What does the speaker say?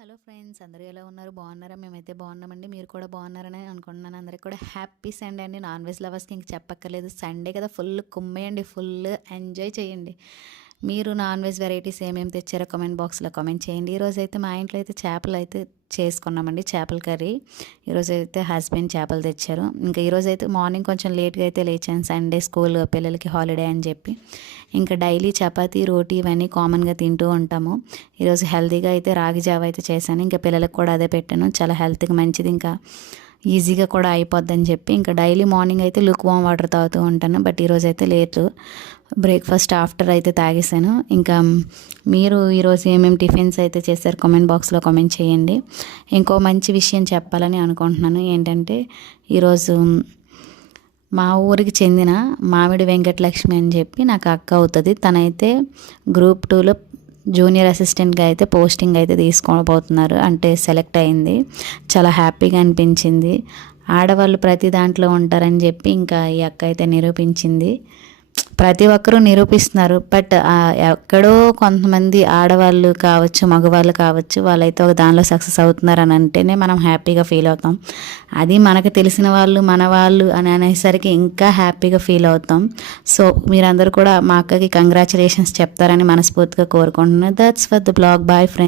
Hello friends, అందరూ ఎలా ఉన్నారు? బాగున్నారా? మేమైతే బాగున్నామండి. మీరు కూడా బాగున్నారని అనుకుంటున్నాను. అందరికి కూడా హ్యాపీ సండే అండి. నాన్ వెజ్ లవర్స్కి ఇంక చెప్పక్కర్లేదు. సండే కదా, ఫుల్ కుమ్మేయండి, ఫుల్ ఎంజాయ్ చేయండి. మీరు నాన్ వెజ్ వెరైటీస్ ఏమేమి తెచ్చారో కామెంట్ బాక్స్లో కామెంట్ చేయండి. ఈరోజు అయితే మా ఇంట్లో అయితే చేపలు అయితే చేసుకున్నామండి, చేపల కర్రీ. ఈరోజు అయితే హస్బెండ్ చేపలు తెచ్చారు. ఇంకా ఈరోజు అయితే మార్నింగ్ కొంచెం లేట్గా అయితే లేచాను, సండే స్కూల్ పిల్లలకి హాలిడే అని చెప్పి. ఇంకా డైలీ చపాతీ, రోటీ ఇవన్నీ కామన్గా తింటూ ఉంటాము. ఈరోజు హెల్తీగా అయితే రాగి జావ అయితే చేశాను. ఇంకా పిల్లలకు కూడా అదే పెట్టాను. చాలా హెల్త్కి మంచిది, ఇంకా ఈజీగా కూడా అయిపోద్దని చెప్పి ఇంకా డైలీ మార్నింగ్ అయితే లుక్ వామ్ వాటర్ తాగుతూ ఉంటాను. బట్ ఈరోజు అయితే లేదు, బ్రేక్ఫాస్ట్ ఆఫ్టర్ అయితే తాగేసాను. ఇంకా మీరు ఈరోజు ఏమేమి టిఫిన్స్ అయితే చేశారు కామెంట్ బాక్స్లో కామెంట్ చేయండి. ఇంకో మంచి విషయం చెప్పాలని అనుకుంటున్నాను. ఏంటంటే ఈరోజు మా ఊరికి చెందిన మామిడి వెంకటలక్ష్మి అని చెప్పి నాకు అక్క అవుతుంది. తనైతే గ్రూప్ 2లో జూనియర్ అసిస్టెంట్గా అయితే పోస్టింగ్ అయితే తీసుకోబోతున్నారు, అంటే సెలెక్ట్ అయింది. చాలా హ్యాపీగా అనిపించింది. ఆడవాళ్ళు ప్రతి దాంట్లో ఉంటారని చెప్పి ఇంకా ఈ అక్క అయితే నిరూపించింది. ప్రతి ఒక్కరూ నిరూపిస్తున్నారు, బట్ ఎక్కడో కొంతమంది ఆడవాళ్ళు కావచ్చు, మగవాళ్ళు కావచ్చు, వాళ్ళైతే ఒక దానిలో సక్సెస్ అవుతున్నారు అని అంటేనే మనం హ్యాపీగా ఫీల్ అవుతాం. అది మనకు తెలిసిన వాళ్ళు, మన వాళ్ళు అని అనేసరికి ఇంకా హ్యాపీగా ఫీల్ అవుతాం. సో మీరందరూ కూడా మా అక్కకి కంగ్రాచులేషన్స్ చెప్తారని మనస్ఫూర్తిగా కోరుకుంటున్నాను. That's for the blog. Bye friends.